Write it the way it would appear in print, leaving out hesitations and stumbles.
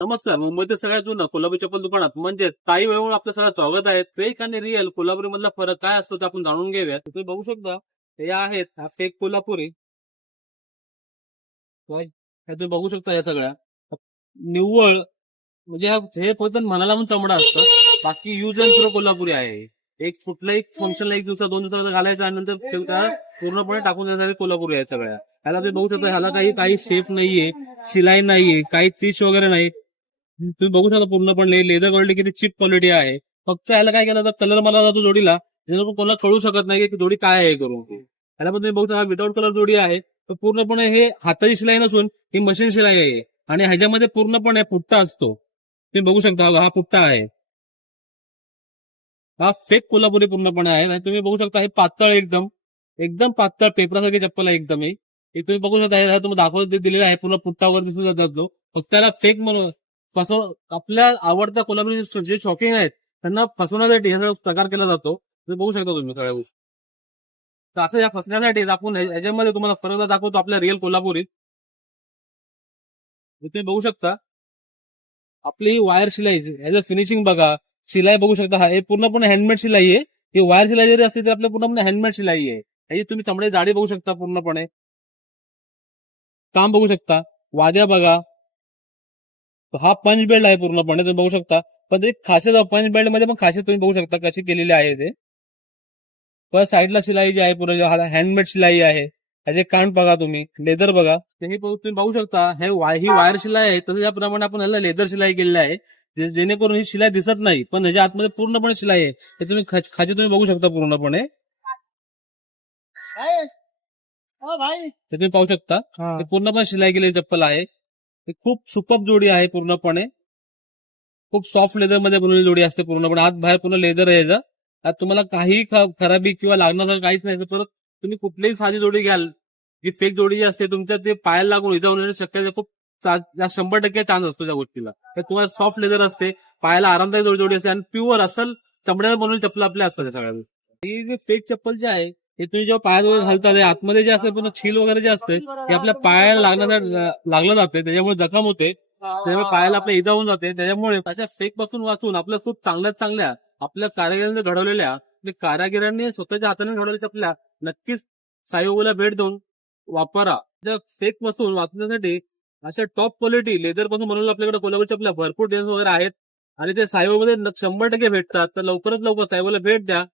नमस्कार. मुंबईतील सगळ्यात जुनं कोल्हापूर चप्पल दुकानात म्हणजे ताई वेळेवर आपलं सगळं स्वागत आहे. फेक आणि रिअल कोल्हापुरी मधला फरक काय असतो ते आपण जाणून घेऊया. तुम्ही बघू शकता हे आहेत हा फेक कोल्हापुरी. हे तुम्ही बघू शकता या सगळ्या निव्वळ म्हणजे हे फक्त म्हणाला म्हणून चमडा असतं. बाकी यूज अँड थ्रो कोल्हापुरी आहे. एक कुठल्याही फंक्शनला 1 दिवसा 2 दिवसाचा घालायचा आणि नंतर त्या पूर्णपणे टाकून देणारे कोल्हापुरी आहे सगळ्या. ह्याला तुम्ही बघू शकता ह्याला काही शेप नाहीये, शिलाई नाहीये, काही तीस वगैरे नाही. तुम्ही बघू शकता पूर्णपणे लेदर क्वालिटी किती चीप क्वालिटी आहे. फक्त याला काय केलं तर कलर मला जातो जोडीला जेणेकरून कोणाला कळू शकत नाही की जोडी काय आहे करून. याला पण तुम्ही बघू शकता विदाऊट कलर जोडी आहे. तर पूर्णपणे हे हाताची शिलाई नसून ही मशीन शिलाई आहे आणि ह्याच्यामध्ये पूर्णपणे पुट्टा असतो. तुम्ही बघू शकता हा पुट्टा आहे. हा फेक कोल्हापुरी पूर्णपणे आहे आणि तुम्ही बघू शकता हे पातळ एकदम एकदम पातळ पेपरासारखी चप्पल आहे एकदम. हे तुम्ही बघू शकता हे तुम्ही दाखवत दिलेलं आहे पूर्ण पुट्टा वगैरे दिसून जातो. फक्त त्याला फेक म्हणून आपल्या आवडत्या कोल्हापुरी जे शॉकिंग आहेत त्यांना फसवण्यासाठी हा प्रकार केला जातो. तुम्ही बघू शकता तुम्ही सगळ्या गोष्टी. तर असं या फसण्यासाठी आपण याच्यामध्ये तुम्हाला फरक दाखवतो आपल्या रिअल कोल्हापुरीत. तुम्ही बघू शकता आपली ही वायर शिलाई ह्याचं फिनिशिंग बघा. शिलाई बघू शकता हा हे पूर्णपणे हँडमेड शिलाई आहे. ही वायर शिलाई जरी असली तरी आपल्या पूर्णपणे हँडमेड शिलाई आहे. ह्याची तुम्ही चमडे जाडी बघू शकता पूर्णपणे. काम बघू शकता वाद्या बघा. हा पंच बेल्ट आहे पूर्णपणे तुम्ही बघू शकता. पण एक खासियत पंच बेल्ट मध्ये पण खासियत तुम्ही बघू शकता कशी केलेली आहे ते. पण साईडला शिलाई जी आहे पूर्ण हँडमेड शिलाई आहे. त्याचे कान बघा तुम्ही लेदर बघा हे तुम्ही बघू शकता. ही वायर शिलाई आहे तसं याप्रमाणे आपण ह्याला लेदर शिलाई केलेली आहे जेणेकरून ही शिलाई दिसत नाही पण ह्याच्या आतमध्ये पूर्णपणे शिलाई आहे. हे तुम्ही खाची तुम्ही बघू शकता पूर्णपणे. ते तुम्ही पाहू शकता हे पूर्णपणे शिलाई केलेली चप्पल आहे. खूप सुपर जोडी आहे पूर्णपणे. खूप सॉफ्ट लेदर मध्ये बनवलेली जोडी असते पूर्णपणे. आत बाहेर पूर्ण लेदर आहे याचा. त्यात तुम्हाला काही खराबी किंवा लागणार काहीच नाही. परत तुम्ही कुठलीही साधी जोडी घ्याल जी फेक जोडी जी असते तुमच्या ते पायाला लागून इजा होण्याची शक्यता खूप 100% चान्स असतो त्या गोष्टीला. तुम्हाला सॉफ्ट लेदर असते पायाला आरामदायक जोडी असते आणि प्युअर असल चमड्याला बनवलेली चप्पल आपल्या असतात सगळ्या. ही जी फेक चप्पल जी आहे हे तुम्ही जेव्हा पायात वगैरे घालता आतमध्ये जे असते पूर्ण छील वगैरे जे असते ते आपल्या पायाला लागलं जाते त्याच्यामुळे जखम होते. त्यामुळे पायाला आपल्या इजा होऊन जाते. त्याच्यामुळे अशा फेक पासून वाचून आपल्या खूप चांगल्या आपल्या कारागिरांनी घडवलेल्या कारागिरांनी स्वतःच्या हाताने घडवलेल्या चपल्या नक्कीच साईबाबाला भेट देऊन वापरा. त्या फेक पासून वाचण्यासाठी अशा टॉप क्वालिटी लेदर पासून बनवलेल्या आपल्याकडे कोल्हापूर चपल्या भरपूर डिझाईन वगैरे आहेत आणि ते साईबाबामध्ये 100% भेटतात. तर लवकरात लवकर साईबाबाला भेट द्या